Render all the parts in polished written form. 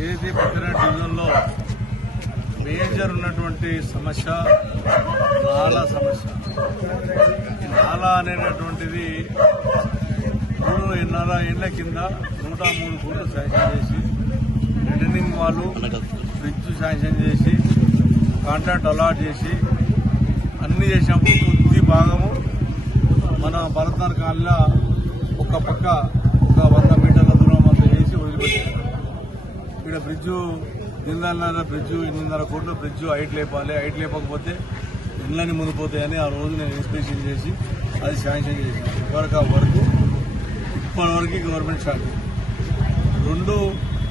ఏదైతే పత్తిరేడు డివిజన్లో మేజర్ ఉన్నటువంటి సమస్య నాలా సమస్య. ఈ నాలా అనేటటువంటిది 3.5 ఏళ్ల కింద 103 కోట్లు శాంక్షన్ చేసి రిటర్నింగ్ వాళ్ళు బ్రిడ్జ్ శాంక్షన్ చేసి కాంట్రాక్ట్ అలాట్ చేసి అన్ని చేసినప్పుడు కొద్ది భాగము మన భరత్నగర్ కాలనీలో ఒక పక్క ఒక 100 మీటర్ల దూరం అంత చేసి వదిలిపెట్టారు. ఇక్కడ బ్రిడ్జు దీనిదాల బ్రిడ్జు 8.5 కోట్ల బ్రిడ్జు హైట్ లేపాలి, హైట్ లేపకపోతే ఇండ్లని మునిగిపోతాయని ఆ రోజు నేను ఇన్స్పెక్షన్ చేసి అది శాంక్షన్ చేశాను. ఇప్పటివరకు గవర్నమెంట్ స్టార్ట్. 2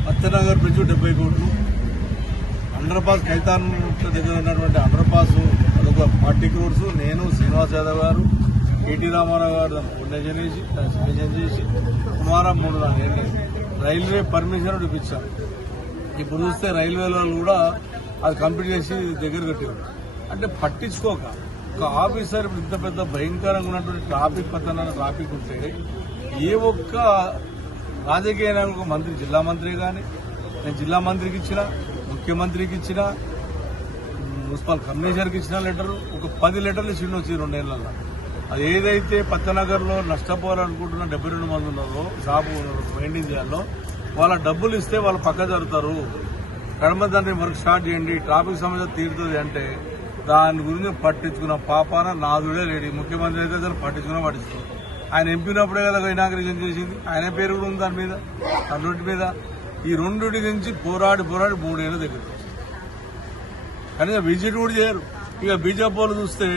పత్తనగర్ బ్రిడ్జు 70 కోట్లు, అండర్ పాస్ ఖైతాన్ దగ్గర ఉన్నటువంటి అండర్ పాస్ అదొక 40 క్రోర్స్. నేను శ్రీనివాస్ యాదవ్ గారు కేటీ రామారావు గారు శాంక్షన్ చేసి సుమారు 3-4 ఏళ్ళు రైల్వే పర్మిషన్ ఇప్పించారు. ఇప్పుడు చూస్తే రైల్వే వాళ్ళు కూడా అది కంప్లీట్ చేసి దగ్గర కట్టారు. అంటే పట్టించుకోక ఒక ఆఫీసర్ ఇంత పెద్ద భయంకరంగా ఉన్నటువంటి ట్రాఫిక్ పద్ధతి ట్రాఫిక్ ఉంటే ఏ ఒక్క రాజకీయ నాయకుడు మంత్రి, జిల్లా మంత్రి కానీ నేను జిల్లా మంత్రికి ఇచ్చిన, ముఖ్యమంత్రికి ఇచ్చిన, మున్సిపల్ కమిషనర్కి ఇచ్చిన లెటరు ఒక 10 లెటర్లు ఇచ్చిండు వచ్చి 2 ఏళ్లలో. అది ఏదైతే పత్తనగర్లో నష్టపోవాలనుకుంటున్న 72 మంది ఉన్నారో షాపు మెయింటైన్ చేయాలో వాళ్ళ డబ్బులు ఇస్తే వాళ్ళు పక్క జరుగుతారు, కడమ దాన్ని వర్క్ స్టార్ట్ చేయండి, ట్రాఫిక్ సమస్య తీరుతుంది అంటే దాని గురించి పట్టించుకున్న పాపాన నాదుడే లేడీ. ముఖ్యమంత్రి అయితే అసలు పట్టించుకున్నా. ఆయన ఎంపినప్పుడే కదా ఇనాగ్రేషన్ చేసింది, ఆయన పేరు కూడా ఉంది దాని మీద, ఆ రోడ్డు మీద. ఈ 2 గురించి పోరాడి 3 ఏళ్ళ దగ్గర కనీసం విజిట్ కూడా చేయరు. ఇక బీజేపీ వాళ్ళు చూస్తే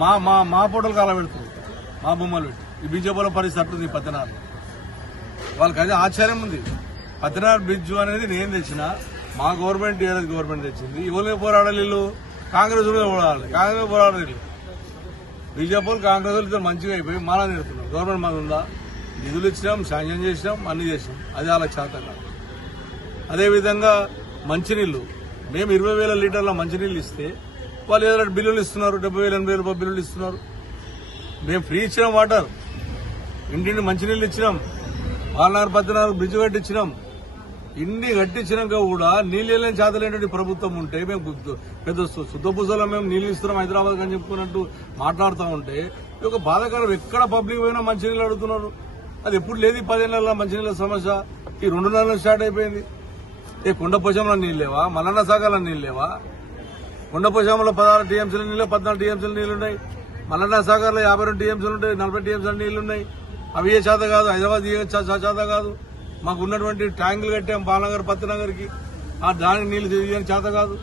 మా మా మా ఫోటోలు కాల పెడుతుంది, మా బొమ్మలు పెట్టి. ఈ బీజేపీలో పరిస్థితి అట్టుంది పత్తనాలు. వాళ్ళకి అదే ఆశ్చర్యం ఉంది. పత్తనార్ బ్రిడ్జ్ అనేది నేను తెచ్చిన, మా గవర్నమెంట్ టీఆర్ఎస్ గవర్నమెంట్ తెచ్చింది. ఇవ్వలే పోరాడాలి వీళ్ళు, కాంగ్రెస్ పోరాడాలి, కాంగ్రెస్ పోరాడాలి. బీజేపీ కాంగ్రెస్ ఇద్దరు మంచిగా అయిపోయి మాలా నేర్పుతున్నారు. గవర్నమెంట్ మాది ఉందా? నిధులు ఇచ్చినాం, శాంక్షన్ చేసినాం, అన్ని చేసినాం. అది అలా చేత. అదేవిధంగా మంచినీళ్లు మేము 20,000 లీటర్ల మంచినీళ్ళు ఇస్తే వాళ్ళు ఏదైనా బిల్లులు ఇస్తున్నారు, 70,000 80,000 రూపాయల బిల్లులు ఇస్తున్నారు. మేము ఫ్రీ ఇచ్చినాం వాటర్, ఇంటింటి మంచినీళ్ళు ఇచ్చినాం, 4-16 బ్రిడ్జ్ కట్టించినాం. ఇన్ని కట్టించినాక కూడా నీళ్ళు చేతలేనటువంటి ప్రభుత్వం ఉంటే మేము పెద్ద శుద్ధపూసలో మేము నీళ్లు ఇస్తున్నాం హైదరాబాద్ అని చెప్పుకున్నట్టు మాట్లాడుతూ ఉంటే ఒక బాధాకరం. ఎక్కడ పబ్లిక్ పోయినా మంచినీళ్ళు అడుగుతున్నారు. అది ఎప్పుడు లేదు. 10 ఏళ్ల మంచినీళ్ళ సమస్య ఈ 2 నెలలు స్టార్ట్ అయిపోయింది. కొండపోశంలో నీళ్ళు లేవా? మల్లన్న సాగర్లో నీళ్ళు లేవా? కొండపోశంలో 16 టీఎంసీల నీళ్ళు, 14 టీఎంసీల నీళ్లున్నాయి. మల్లన్న సాగర్లో 52 టీఎంసీలు ఉంటాయి, 40 టీఎంసీల నీళ్లున్నాయి. అవి ఏ చేత కాదు, హైదరాబాద్ ఏ చేత కాదు. మాకు ఉన్నటువంటి ట్యాంకులు కట్టాం బాలనగర్ పత్తనగర్కి, ఆ దానికి నీళ్లు తీయని చేత కాదు.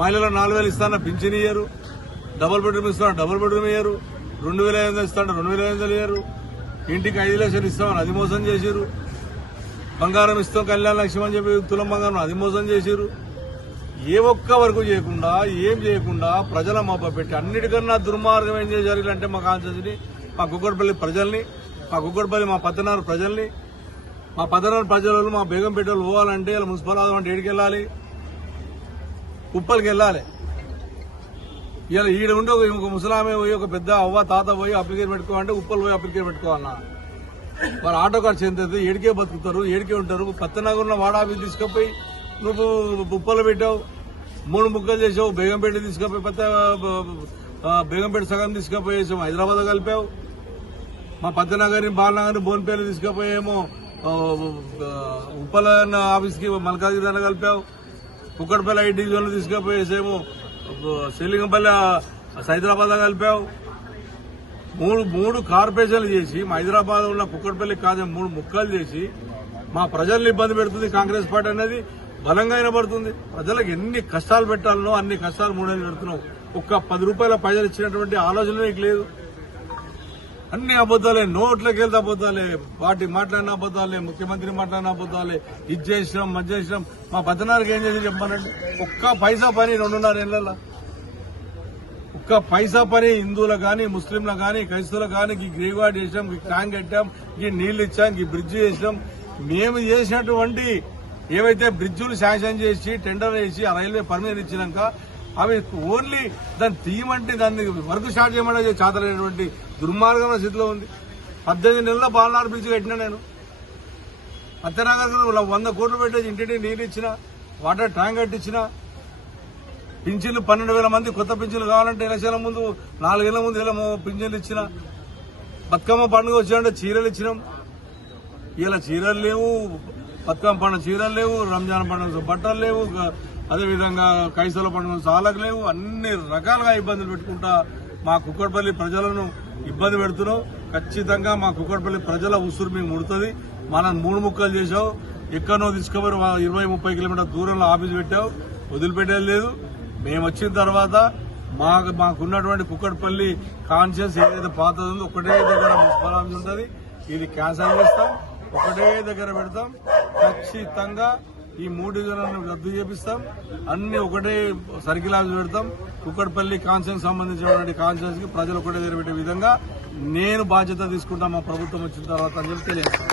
మహిళలు 4,000 ఇస్తాన పింఛన్ ఇయ్యరు, డబుల్ బెడ్రూమ్ ఇస్తాను డబుల్ బెడ్రూమ్ ఇయ్యరు, 2,500 ఇస్తాను 2,500 ఇయ్యరు, ఇంటికి 5 లక్షలు ఇస్తామని అది మోసం చేశారు. బంగారం ఇస్తాం కళ్యాణ లక్ష్యం అని చెప్పి తులం బంగారం అది మోసం చేశారు. ఏ ఒక్క వరకు చేయకుండా ఏం చేయకుండా ప్రజల మబ్బ పెట్టి అన్నిటికన్నా దుర్మార్గం ఏం చేశారు అంటే మా కాన్స్టిట్యూన్సీని, మా కుక్కడపల్లి ప్రజల్ని, మా కుక్కడపల్లి మా పత్తనారు ప్రజల్ని, మా పత్తనారు ప్రజలు మా బేగంపేటలో పోవాలంటే ఇలా మున్సిపల్ అంటే ఏడికి వెళ్ళాలి? ఉప్పల్కి వెళ్ళాలి. ఇలా ఈడ ఉండి ఒక ముసలామే పోయి ఒక పెద్ద అవ్వ తాత పోయి అప్లికేషన్ పెట్టుకోవాలంటే ఉప్పల్ పోయి అప్లికేషన్ పెట్టుకోవాలన్నా వాళ్ళు ఆటో ఖర్చు ఎంత ఏడికే బతుకుతారు, ఏడికే ఉంటారు. పత్తనగర్లో వాడాఫీస్ తీసుకుపోయి నువ్వు ఉప్పలు పెట్టావు, 3 ముక్కలు చేసావు. బేగంపేట తీసుకుపోయి బేగంపేట సగం తీసుకుపోయేసాము, హైదరాబాద్ కలిపావు. మా పత్తనగర్ని బాలనగర్ని బోన్పేలు తీసుకుపోయేమో ఉప్పల ఆఫీస్కి మల్కాజిగిరి కలిపావు. కుక్కడపల్లి 5 డివిజన్లు తీసుకుపోయేసేమో శ్రీలింగంపల్లి హైదరాబాద్ కలిపావు. 3 కార్పొరేషన్లు చేసి మా హైదరాబాద్ ఉన్న కుక్కడపల్లి కాదు 3 ముక్కలు చేసి మా ప్రజల్ని ఇబ్బంది పెడుతుంది కాంగ్రెస్ పార్టీ అనేది బలంగా వినబడుతుంది. ప్రజలకు ఎన్ని కష్టాలు పెట్టాలనో అన్ని కష్టాలు 3 ఏళ్ళు పెడుతున్నావు. ఒక్క 10 రూపాయల పైసలు ఇచ్చినటువంటి ఆలోచన నీకు లేదు. అన్ని అబద్దాలే, నోట్లకి వెళ్తే అబద్దాలే, పార్టీ మాట్లాడిన అబద్దాలే, ముఖ్యమంత్రి మాట్లాడిన అబద్దాలే. ఇది చేసినాం మధ్య చేసినాం. మా పద్దనారికి ఏం చేసి చెప్పానంటే ఒక్క పైసా పని 2.5 ఏళ్లలో ఒక్క పైసా పని హిందువులకు కానీ ముస్లింలకు కానీ క్రైస్తవులకు కానీ ఈ గ్రేవాడ్ చేసాం, ఈ ట్యాంక్ కట్టాం, ఈ నీళ్లు ఇచ్చాం, ఈ బ్రిడ్జ్ చేసినాం. మేము చేసినటువంటి ఏవైతే బ్రిడ్జులు శాంక్షన్ చేసి టెండర్ వేసి ఆ రైల్వే పర్మిషన్ ఇచ్చినాక అవి ఓన్లీ దాన్ని తీయమంటే దాన్ని వర్క్ స్టార్ట్ చేయమని చేతలైనటువంటి దుర్మార్గమైన స్థితిలో ఉంది. 18 నెలల బాలనాడు బ్రిడ్జ్ కట్టినా నేను. సత్యనగర్ 100 కోట్లు పెట్టేసి ఇంటింటి నీళ్ళు ఇచ్చిన, వాటర్ ట్యాంక్ కట్టించిన, పింఛన్లు 12,000 మంది కొత్త పింఛన్లు కావాలంటే ఎలక్షన్ల ముందు 4 ఏళ్ల ముందు ఇలా పింఛన్లు ఇచ్చిన, బతుకమ్మ పండుగ వచ్చాయంటే చీరలు ఇచ్చినాం. ఇలా చీరలు లేవు, బతుకమ్మ పండుగ చీరలు లేవు, రంజాన్ పండుగ బట్టలు లేవు, అదేవిధంగా కైసల పండుగ సాలకు లేవు. అన్ని రకాలుగా ఇబ్బందులు పెట్టుకుంటా మా కుక్కట్పల్లి ప్రజలను ఇబ్బంది పెడుతున్నావు. ఖచ్చితంగా మా కుక్కట్పల్లి ప్రజల ఉసురు మీకు ముడుతుంది. మనం 3 ముక్కలు చేశావు, ఎక్కడో తీసుకుపోయి 20-30 కిలోమీటర్ల దూరంలో ఆఫీసు పెట్టావు, వదిలిపెట్టేది లేదు. మేము వచ్చిన తర్వాత మాకున్నటువంటి కుక్కట్పల్లి కాన్షియస్ ఏదైతే పాత ఉందో ఒకటే దగ్గర మున్సిపల్ ఆఫీస్ ఉంటుంది, ఇది క్యాన్సల్ చేస్తాం, ఒకటే దగ్గర పెడతాం. ఖచ్చితంగా ఈ 3 డివిజన్లను రద్దు చేపిస్తాం, అన్ని ఒకటే సర్కిల్ ఆఫీస్ పెడతాం. కుక్కట్పల్లి కాన్షియస్ సంబంధించినటువంటి కాన్షియస్ కి ప్రజలు ఒకటే దగ్గర పెట్టే విధంగా నేను బాధ్యత తీసుకుంటా మా ప్రభుత్వం వచ్చిన తర్వాత అని చెప్పి తెలియజేస్తాను.